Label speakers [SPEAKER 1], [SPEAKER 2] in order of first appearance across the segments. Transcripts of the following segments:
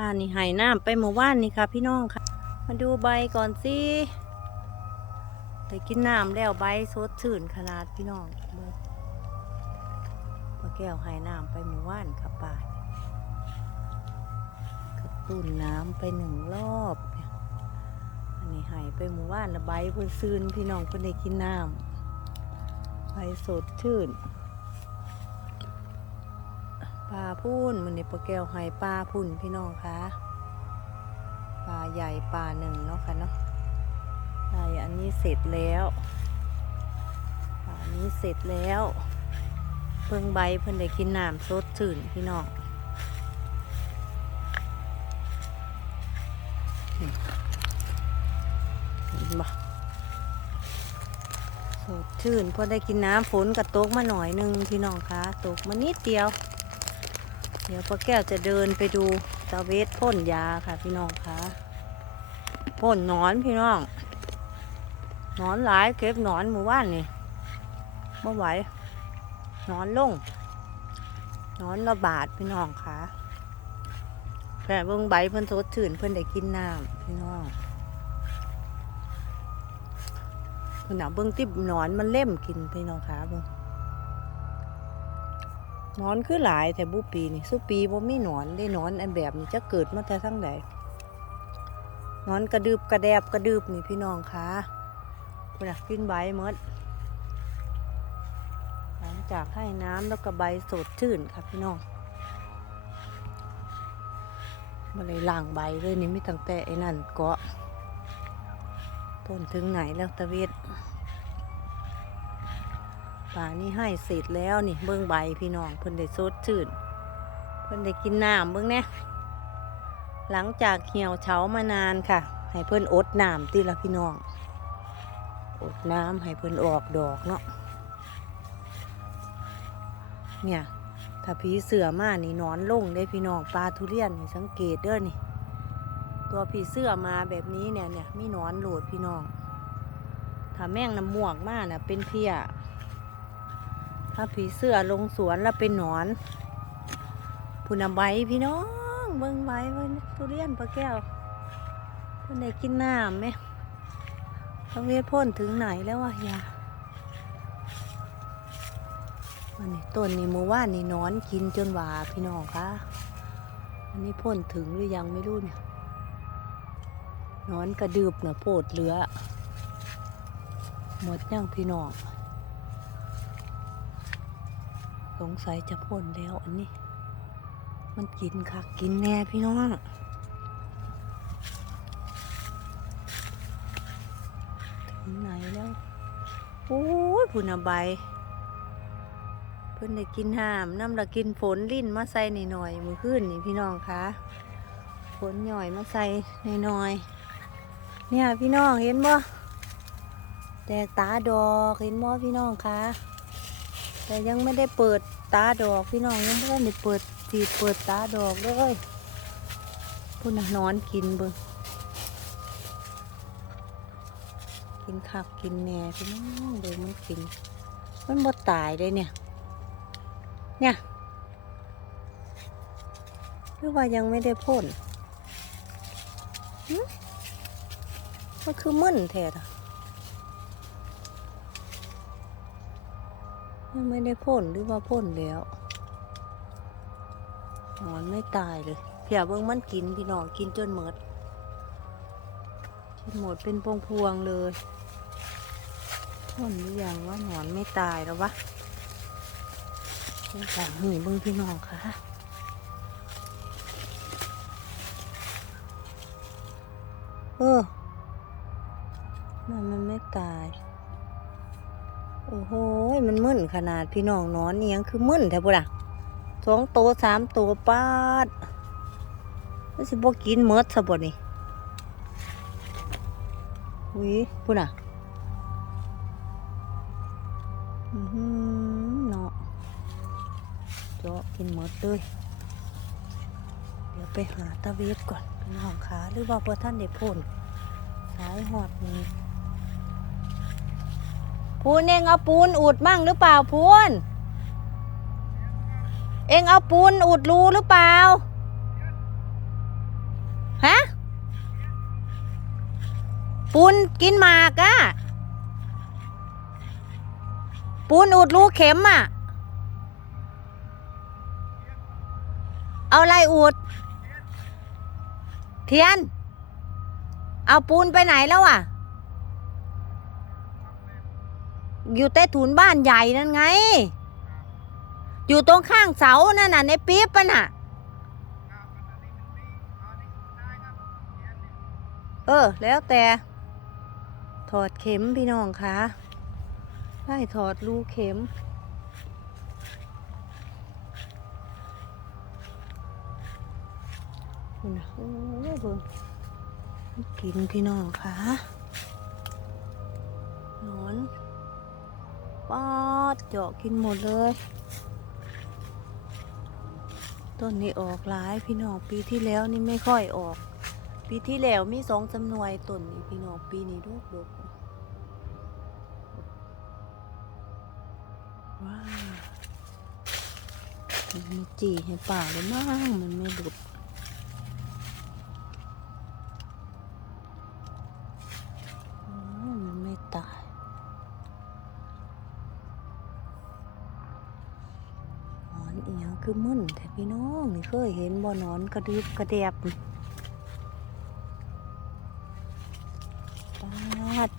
[SPEAKER 1] ป้านี่หายน้ำไปเมื่อวานนี่ค่ะ พี่น้องค่ะ มาดูใบก่อนสิแต่กินน้ำแล้วใบสดชื่นขนาดพี่น้องเบิ่งป้าแก้วหายน้ำไปเมื่อวานค่ะป้ากระตุ้นน้ำไปหนึ่งรอบอันนี้หายไปเมื่อวานแล้วใบเพิ่นซื่นพี่น้องเพิ่นได้กินน้ำใบสดชื่น ปลาพุ่นมันนี่ปลาแก้วไห้ปลาพุ่นพี่น้องคะปลาใหญ่ปลาหนึ่งเนาะค่ะเนาะใหญ่อันนี้เสร็จแล้วปลานี้เสร็จแล้ว เพิ่งใบเพิ่นได้กินน้ำสดชื่นพี่น้องบ่สดชื่นเพอได้กินน้ำฝนกระตกมาหน่อยหนึงพี่น้องคะตกมานิดเดียว เดี๋ยวป้าแก้วจะเดินไปดูตาเวทพ่นยาค่ะพี่น้องคะพ่นนอนพี่น้องนอนหลายเก็บนอนหมู่บ้านนี่ไม่ไหวนอนลงนอนระบาดพี่น้องคะแผ่เบิ้งใบเพิ่นสดชื่นเพิ่นได้กินน้ำพี่น้องเพิ่นาเบิ้งติบนอนมันเล่มกินพี่น้องคะเบิ้ง นอนคือหลายแต่บุปีนี่สุปีบ่มีหนอนได้นอนอันแบบนี้จะเกิดมาแต่ทั้งใดนอนกระดืบกระแดบกระดืบนี่พี่น้องคะเวลากินใบหมดหลังจากให้น้ำแล้วก็ใบสดชื่นค่ะพี่น้องมาเลยล่างใบเลยนี่ไม่ตั้งแต่ไอ้นั่นเกาะต้นถึงไหนแล้วตะเวท ป่านี่ให้เสร็จแล้วนี่เบิ้องใบพี่น้องเพิ่นได้สดชื่นเพิ่นได้กินน้ำเบิ้องเนี่ยหลังจากเหี่ยวเฉามานานค่ะ ให้เพิ่นอดน้ำตีละพี่น้องอดน้ำให้เพิ่นออกดอกเนาะเนี่ยถ้าผีเสือมานี่นอนลงได้พี่น้องปลาทุเรียนนี่สังเกตเด้อนี่ ตัวผีเสือมาแบบนี้เนี่ยเนี่ยมีนอนโหลดพี่น้องถ้าแม่งน้ำหมวกมาน่ะเป็นเพี้ย ถ้าผีเสื้อลงสวนแล้วเป็นหนอนผุนำใบพี่น้องเบิ่งใบเบิ่งทุเรียนปลาแก้วเพิ่นได้กินน้ำไหมพระเวทพ่นถึงไหนแล้ววะยาอันนี้ต้นนี้เมื่อวานนี่นอนกินจนหวาพี่น้องคะอันนี้พ่นถึงหรือยังไม่รู้เนี่ยนอนกระดืบเน่ะโปดเหลือ หมดยังพี่น้อง สงสัยจะพ่นแล้วอันนี้ มันกินค่ะกินแน่พี่น้องถึงไหนแล้วโอ้ยผุนใบเพิ่นได้กินห้ามน้ำละกินฝนลิ้นมาใส่หน่อยๆมือขึ้นนี่พี่น้องคะฝนหน่อยมาใส่หน่อยๆเนี่ยพี่น้องเห็นบ่แตกตาดอกเห็นบ่พี่น้องคะ แต่ยังไม่ได้เปิดตาดอกพี่น้องยังไม่ได้เปิดสีเปิดตาดอกเลยพุ่นน่ะนอนกินเบิ่งกินคักกินแหน่พี่น้องเดี๋ยวมันกิน มันบ่ตายเลยเนี่ย เนี่ยหรือว่ายังไม่ได้พ่นมันคือมึนแท้อะ ยังไม่ได้พ่นหรือว่าพ่นแล้วหนอนไม่ตายเลยเพียเบิ่งมันกินพี่น้องกินจนหมดกินหมดเป็นพวงพวงๆเลยพ่นหรือยังว่าหนอนไม่ตายแล้ววะเป็นสามหีเบิ่งพี่น้องค่ะเออนั่นมันไม่ตาย โอ้โหมันมึนขนาดพี่น้องนอนนี่ยังคือมึนแท้บุล่ะสองตัวสามตัวปาดมันสิบ่กินเมดซะบ่นี่อุ้ยพุ่นอะอือเนาะเจาะกินเมดเลยเดี๋ยวไปหาตาเวฟก่อนพี่น้องขาหรือว่าพ่อท่านได้พ่นสายหอดนี่ พูนเองเอาปูนอุดมั่งหรือเปล่าพูนเองเอาปูนอุดรูหรือเปล่าฮะปูนกินหมากอะปูนอุดรูเข็มอะเอาอะไรอุด เทียน เอาปูนไปไหนแล้วอะ อยู่ใต้ถุนบ้านใหญ่นั่นไง อยู่ตรงข้างเสานั่นน่ะในปี๊บปะน่ะ เออ แล้วแต่ ถอดเข็มพี่น้องคะไล่ถอดรูเข็มคุณโอ้เบิ่งกินพี่น้องคะห จาะกินหมดเลย ต้นนี้ออกหลายพี่น้องปีที่แล้วนี่ไม่ค่อยออก ปีที่แล้วมีสองจำนวยต้นนี้พี่น้องปีนี้ดกดกว้าวมีจีให้ป่าเลยมั้งมันไม่หลุดอืมมันไม่ตาย หนอนอีหยัง คือมึนแต่พี่น้องนี่เคยเห็นบ่หนอนกระดึบกระเดียบปาด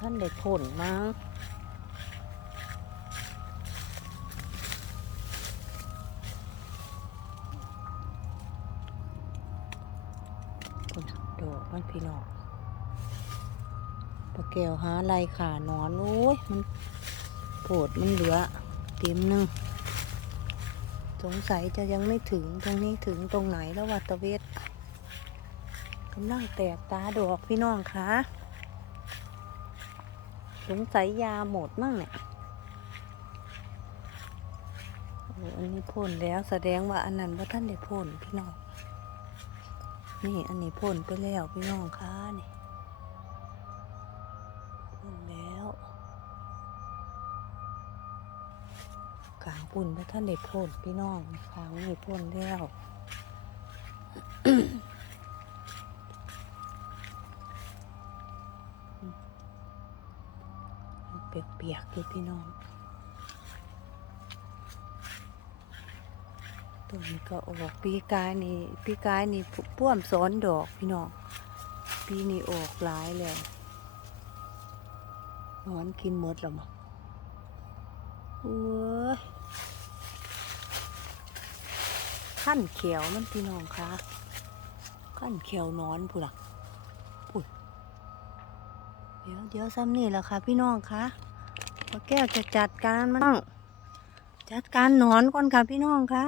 [SPEAKER 1] ท่านเด็กผลมั้งดอกมันพี่น้องปลาแก้วหาไรขาหนอนโอ้ยมัน โผดมันเหลือเต็มหนึงสงสัยจะยังไม่ถึงตรงนี้ถึงตรงไหนแล้ววัตเวทกำลังแตกตาดอกพี่น้องคะสงสัยยาหมดมั่งเนี่ยโอ้อันนี้พ่นแล้วแสดงว่าอันนั้นว่าท่านได้พ่นพี่น้อง นี่อันนี้พ่นไปแล้วพี่น้องคะนี่แล้ว ขาง ปุ่นพระท่านได้พ่นพี่น้องขางนี่พ่นแล้วเปียกๆอยู่พี่น้องตัวนี้ก็ออกปีกายนี่ปีกายนี่พ่วมซ้อนดอกพี่น้องปีนี้ออกหลายแล้วนอนกินหมดแล้วมั้งโอ้ย ขั้นเขียวมันพี่น้องคะขั้นเขียวนอนผู้หลักปุ่นเดี๋ยวเดี๋ยวซ้ำนี่แหละค่ะ พี่น้องคะพอแก้วจะจัดการมันจัดการนอนก่อนค่ะพี่น้องคะ